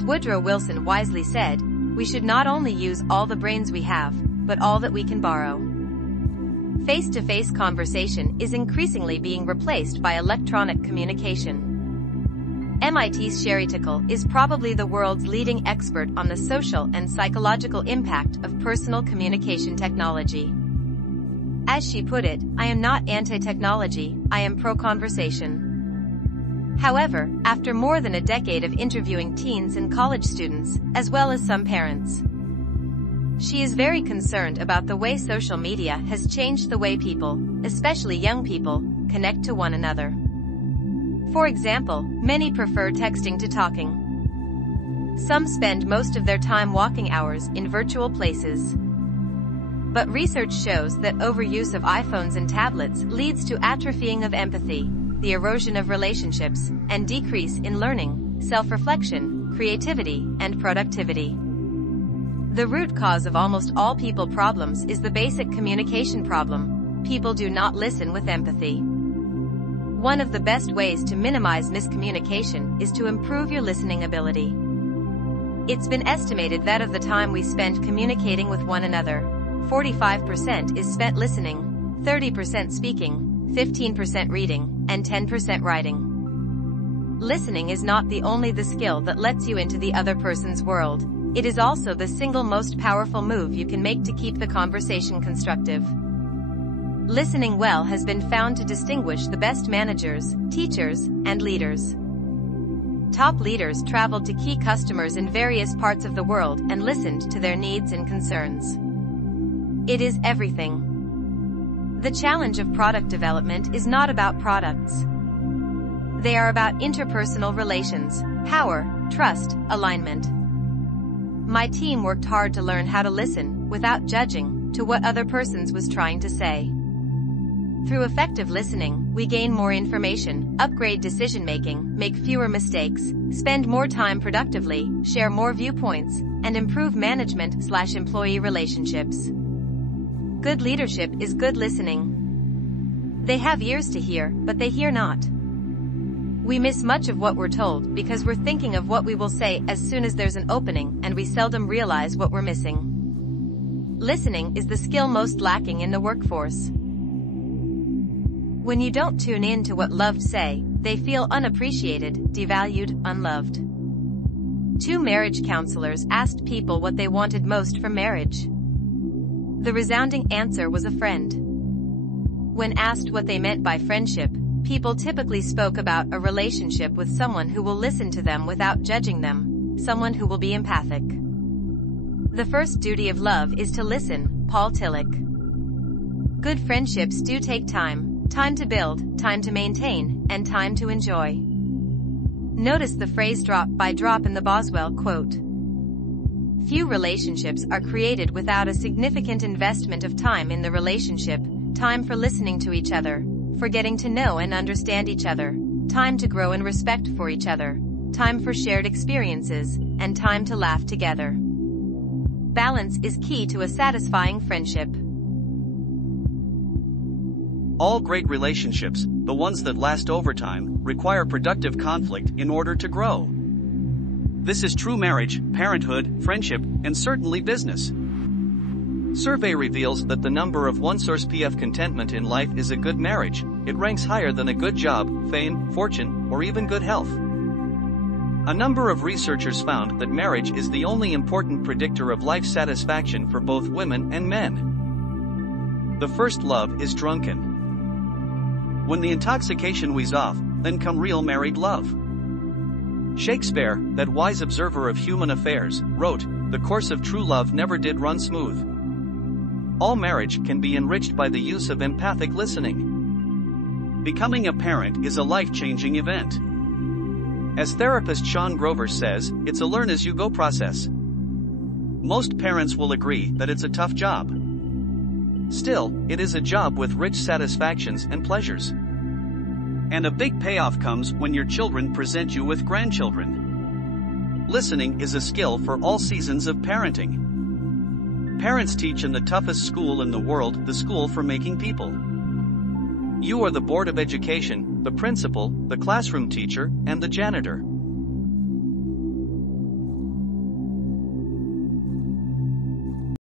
As Woodrow Wilson wisely said, we should not only use all the brains we have, but all that we can borrow. Face-to-face conversation is increasingly being replaced by electronic communication. MIT's Sherry Tickle is probably the world's leading expert on the social and psychological impact of personal communication technology. As she put it, "I am not anti-technology, I am pro-conversation." However, after more than a decade of interviewing teens and college students, as well as some parents, she is very concerned about the way social media has changed the way people, especially young people, connect to one another. For example, many prefer texting to talking. Some spend most of their time walking hours in virtual places. But research shows that overuse of iPhones and tablets leads to atrophying of empathy, the erosion of relationships, and decrease in learning, self-reflection, creativity, and productivity. The root cause of almost all people problems is the basic communication problem: people do not listen with empathy. One of the best ways to minimize miscommunication is to improve your listening ability. It's been estimated that of the time we spend communicating with one another, 45% is spent listening, 30% speaking, 15% reading, and 10% writing. Listening is not only the skill that lets you into the other person's world, it is also the single most powerful move you can make to keep the conversation constructive. Listening well has been found to distinguish the best managers, teachers, and leaders. Top leaders traveled to key customers in various parts of the world and listened to their needs and concerns. It is everything. The challenge of product development is not about products. They are about interpersonal relations, power, trust, alignment. My team worked hard to learn how to listen, without judging, to what other person was trying to say. Through effective listening, we gain more information, upgrade decision-making, make fewer mistakes, spend more time productively, share more viewpoints, and improve management/employee relationships. Good leadership is good listening. They have ears to hear, but they hear not. We miss much of what we're told because we're thinking of what we will say as soon as there's an opening, and we seldom realize what we're missing. Listening is the skill most lacking in the workforce. When you don't tune in to what loved say, they feel unappreciated, devalued, unloved. 2 marriage counselors asked people what they wanted most from marriage. The resounding answer was a friend. When asked what they meant by friendship, people typically spoke about a relationship with someone who will listen to them without judging them, someone who will be empathic. The first duty of love is to listen, Paul Tillich. Good friendships do take time to build, time to maintain, and time to enjoy. Notice the phrase drop by drop in the Boswell quote. Few relationships are created without a significant investment of time in the relationship, time for listening to each other, for getting to know and understand each other, time to grow in respect for each other, time for shared experiences, and time to laugh together. Balance is key to a satisfying friendship. All great relationships, the ones that last over time, require productive conflict in order to grow. This is true marriage, parenthood, friendship, and certainly business. Survey reveals that the number of one-source PF contentment in life is a good marriage. It ranks higher than a good job, fame, fortune, or even good health. A number of researchers found that marriage is the only important predictor of life satisfaction for both women and men. The first love is drunken. When the intoxication wears off, then come real married love. Shakespeare, that wise observer of human affairs, wrote, "The course of true love never did run smooth." All marriage can be enriched by the use of empathic listening. Becoming a parent is a life-changing event. As therapist Sean Grover says, it's a learn-as-you-go process. Most parents will agree that it's a tough job. Still, it is a job with rich satisfactions and pleasures. And a big payoff comes when your children present you with grandchildren. Listening is a skill for all seasons of parenting. Parents teach in the toughest school in the world, the school for making people. You are the board of education, the principal, the classroom teacher, and the janitor.